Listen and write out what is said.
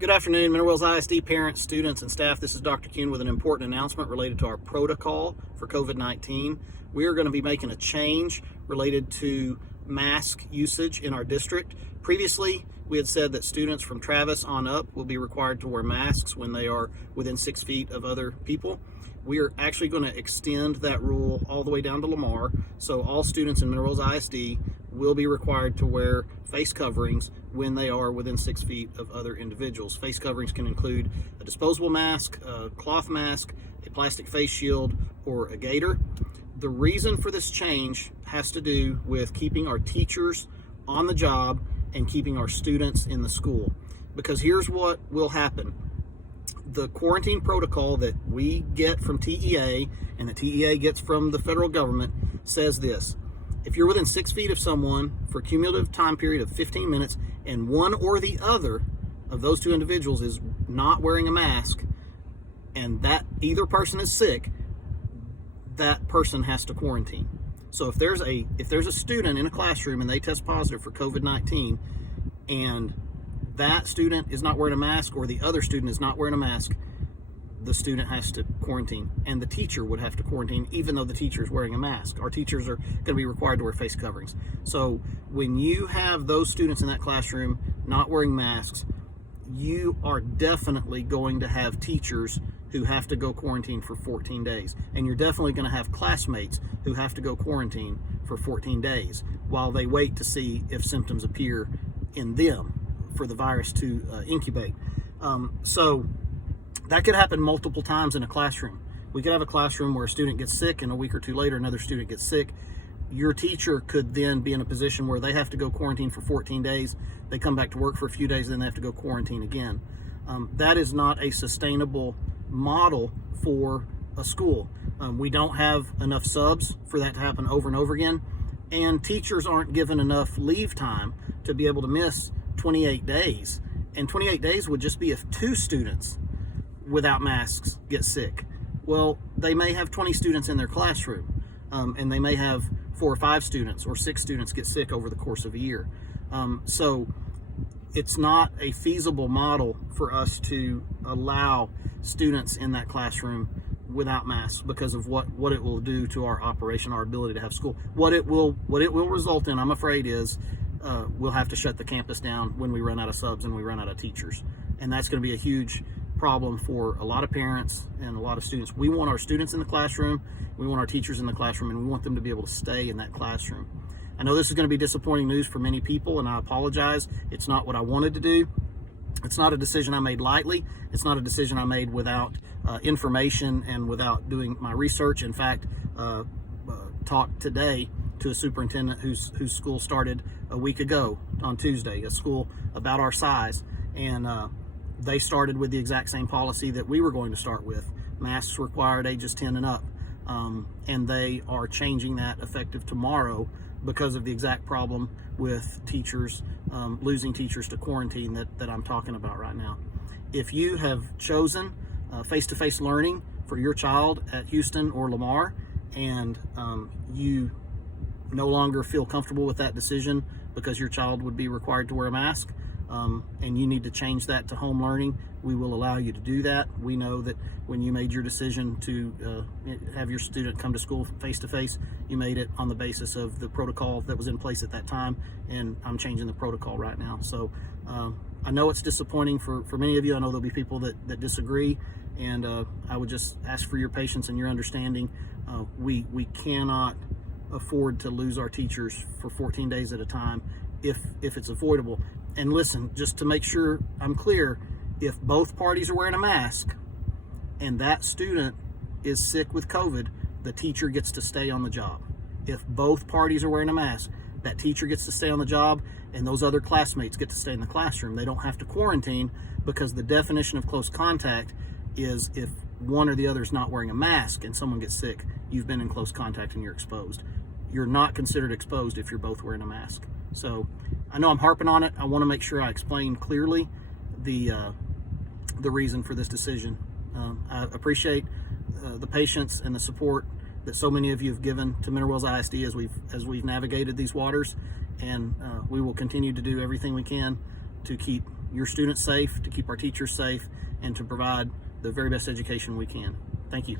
Good afternoon, Mineral Wells ISD parents, students, and staff. This is Dr. Kuhn with an important announcement related to our protocol for COVID-19. We are going to be making a change related to mask usage in our district. Previously, we had said that students from Travis on up will be required to wear masks when they are within 6 feet of other people. We are actually going to extend that rule all the way down to Lamar, so all students in Mineral Wells ISD will be required to wear face coverings when they are within 6 feet of other individuals. Face coverings can include a disposable mask, a cloth mask, a plastic face shield, or a gaiter. The reason for this change has to do with keeping our teachers on the job and keeping our students in the school. Because here's what will happen. The quarantine protocol that we get from TEA and the TEA gets from the federal government says this: if you're within 6 feet of someone for a cumulative time period of 15 minutes and one or the other of those two individuals is not wearing a mask and that either person is sick, that person has to quarantine. So if there's a student in a classroom and they test positive for COVID-19 and that student is not wearing a mask or the other student is not wearing a mask, the student has to quarantine, and the teacher would have to quarantine even though the teacher is wearing a mask. Our teachers are going to be required to wear face coverings. So when you have those students in that classroom not wearing masks, you are definitely going to have teachers who have to go quarantine for 14 days. And you're definitely going to have classmates who have to go quarantine for 14 days while they wait to see if symptoms appear in them for the virus to incubate. So that could happen multiple times in a classroom. We could have a classroom where a student gets sick and a week or two later another student gets sick. Your teacher could then be in a position where they have to go quarantine for 14 days. They come back to work for a few days, then they have to go quarantine again. That is not a sustainable model for a school. We don't have enough subs for that to happen over and over again. And teachers aren't given enough leave time to be able to miss 28 days. And 28 days would just be if 2 students without masks get sick. Well, they may have 20 students in their classroom, and they may have 4 or 5 students or 6 students get sick over the course of a year. So it's not a feasible model for us to allow students in that classroom without masks because of what it will do to our operation, our ability to have school. What it will result in, I'm afraid, is we'll have to shut the campus down when we run out of subs and we run out of teachers. And that's going to be a huge problem for a lot of parents and a lot of students. We want our students in the classroom, we want our teachers in the classroom, and we want them to be able to stay in that classroom. I know this is going to be disappointing news for many people, and I apologize. It's not what I wanted to do. It's not a decision I made lightly. It's not a decision I made without information and without doing my research. In fact, talked today to a superintendent whose school started a week ago on Tuesday, a school about our size, and they started with the exact same policy that we were going to start with: masks required ages 10 and up, and they are changing that effective tomorrow because of the exact problem with teachers, losing teachers to quarantine that I'm talking about right now. If you have chosen face-to-face learning for your child at Houston or Lamar, and you no longer feel comfortable with that decision because your child would be required to wear a mask, and you need to change that to home learning, we will allow you to do that. We know that when you made your decision to have your student come to school face-to-face, you made it on the basis of the protocol that was in place at that time, and I'm changing the protocol right now. So I know it's disappointing for many of you. I know there'll be people that disagree, and I would just ask for your patience and your understanding. We cannot afford to lose our teachers for 14 days at a time if it's avoidable. And listen, just to make sure I'm clear, if both parties are wearing a mask and that student is sick with COVID, the teacher gets to stay on the job. If both parties are wearing a mask, that teacher gets to stay on the job and those other classmates get to stay in the classroom. They don't have to quarantine, because the definition of close contact is if one or the other is not wearing a mask and someone gets sick, you've been in close contact and you're exposed. You're not considered exposed if you're both wearing a mask. So I know I'm harping on it. I want to make sure I explain clearly the reason for this decision. I appreciate the patience and the support that so many of you have given to Mineral Wells ISD as we've navigated these waters, and we will continue to do everything we can to keep your students safe, to keep our teachers safe, and to provide the very best education we can. Thank you.